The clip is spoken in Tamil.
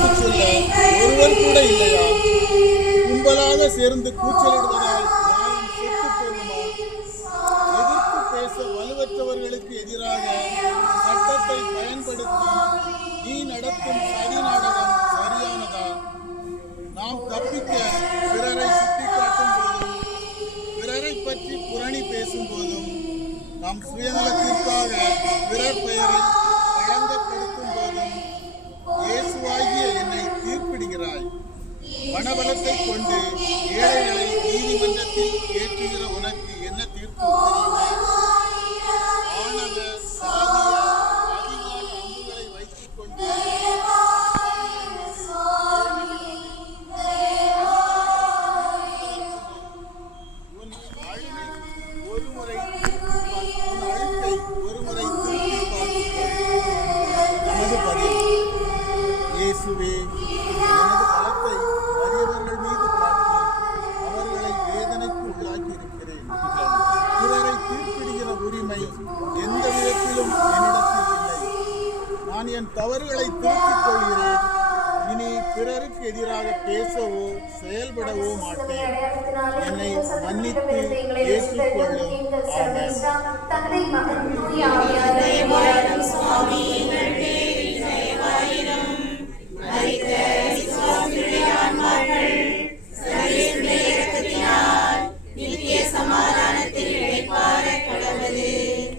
எடுத்துச் சொல்ல ஒருவர் கூட இல்லையா? கும்பலாக சேர்ந்து கூச்சலிடுவதால் நியாயம் செத்து போகுமா? எதிர்த்து பேச வலுவற்றவர்களுக்கு எதிராக சட்டத்தை பயன்படுத்தி நீ நடத்தும் சதி நாடகம் சரியானதா? நாம் தப்பிக்க பிறரை சுட்டிக்காட்டும் போதும், பிறரை பற்றி புரணி பேசும் போதும், நம் சுயநலத்திற்காக பிறர் பெயரை களங்கப்படுத்தும் போதும் இயேசுவாகிய என்னை தீர்ப்பிடுகிறாய். பணபலத்தை கொண்டு ஏழைகளை நீதிமன்றத்தில் ஏற்றுகிற உனக்கு என்ன தீர்ப்பு தெரியுமா? ஆணவ சாதிய அதிகார அம்புகளை வைத்துக் கொண்டு உன் அழுகை ஒருமுறை திருப்பி பார்த்து நமது பதில்: இயேசுவே, எனது பலத்தை வறியவர்கள் மீது காட்டி அவர்களை வேதனைக்கு உள்ளாக்கி இருக்கிறேன். பிறரை தீர்ப்பிடுகிற உரிமை எந்த விதத்திலும் என்னிடத்தில் இல்லை. நான் என் தவறுகளை திருத்திக் கொள்கிறேன். இனி பிறருக்கு எதிராக பேசவோ செயல்படவோ மாட்டேன். என்னை மன்னித்து ஏற்றுக்கொள்ளும். ஆமென்.